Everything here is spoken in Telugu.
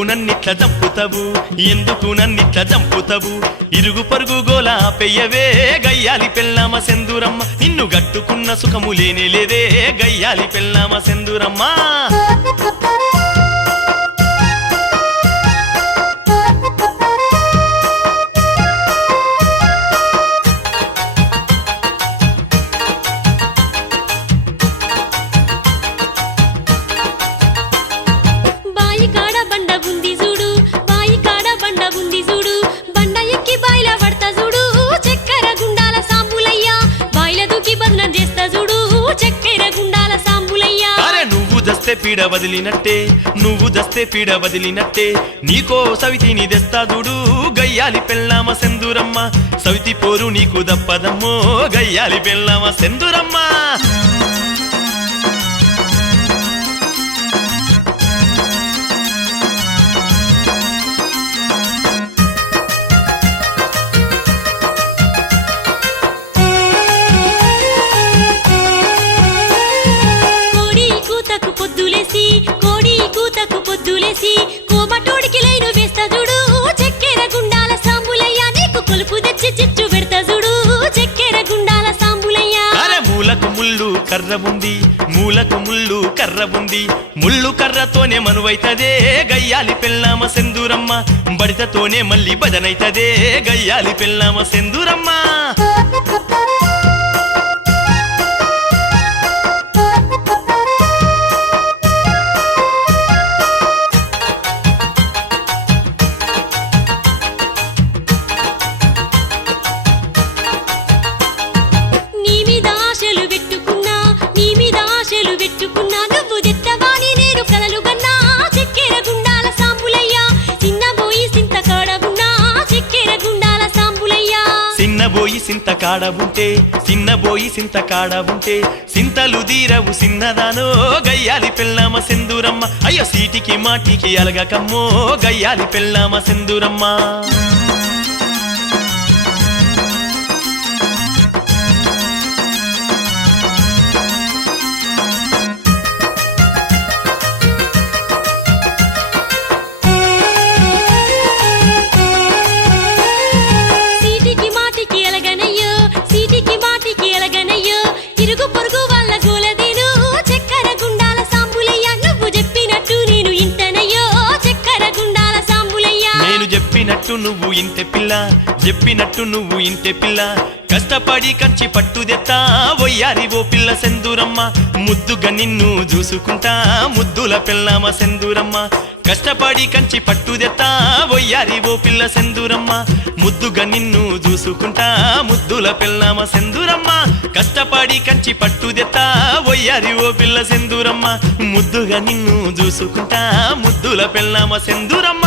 ఎందుకు నన్నిట్ల చంపుతావు? ఎందుకు నన్నిట్ల చంపుతావు? ఇరుగు పరుగు గోలా పెయ్యవే గయ్యాలి పెళ్ళామ సెందురమ్మ. నిన్ను గట్టుకున్న సుఖము లేనే లేదే గయ్యాలి పెళ్ళామ సెందురమ్మ. దస్తే పీడ వదిలినట్టే నువ్వు దస్తే పీడ వదిలినట్టే. నీకో సవితిని తెస్తా చూడు గయ్యాలి పెళ్ళామ సెందురమ్మ. సవితి పోరు నీకు దప్పదమ్మో గయ్యాలి పెళ్ళామ సెందురమ్మ. చేసి కోమటోడికి లేను వేస్తా చూడు చక్కెర గుండాల సాంబులయ్యా నీకు కొలుపు తెచ్చి చిచ్చు పెడతా చూడు చక్కెర గుండాల సాంబులయ్యా. అరే మూలకు ముళ్ళు కర్ర ఉంది మూలకు ముళ్ళు కర్ర ఉంది ముళ్ళు కర్రతోనే మనువైతదే గయ్యాలి పెళ్ళామ సెందూరమ్మ. బడితతోనే మళ్ళీ భజనైతదే గయ్యాలి పెళ్ళామ సెందురమ్మ. సింత కాడ ఉంటే సిన్నబోయి సింత కాడ ఉంటే సింతలు దీరవు సిన్నదానో గయ్యాలి పెళ్ళామ సింధూరమ్మ అయ్యో సీటికి మాటికి అలగకమ్మో గయ్యాలి పెళ్ళామ సెందురమ్మ. చెప్పినట్టు నువ్వు ఇంటె పిల్ల చెప్పినట్టు నువ్వు ఇంటె పిల్ల. కష్టపడి కంచి పట్టుదెత్తా వయ్యారి ఓ పిల్ల సెందురమ్మ. ముద్దుగా నిన్ను చూసుకుంటా ముద్దుల పిల్లమ సెందురమ్మ. కష్టపడి కంచి పట్టుదెత్తా వయ్యారి ఓ పిల్ల సెందురమ్మ. ముద్దుగా నిన్ను చూసుకుంటా ముద్దుల పిల్లమ సెందురమ్మ. కష్టపడి కంచి పట్టుదెత్తా వయ్యారి ఓ పిల్ల సెందురమ్మ. ముద్దుగా నిన్ను చూసుకుంటా ముద్దుల పిల్లమ సెందురమ్మ.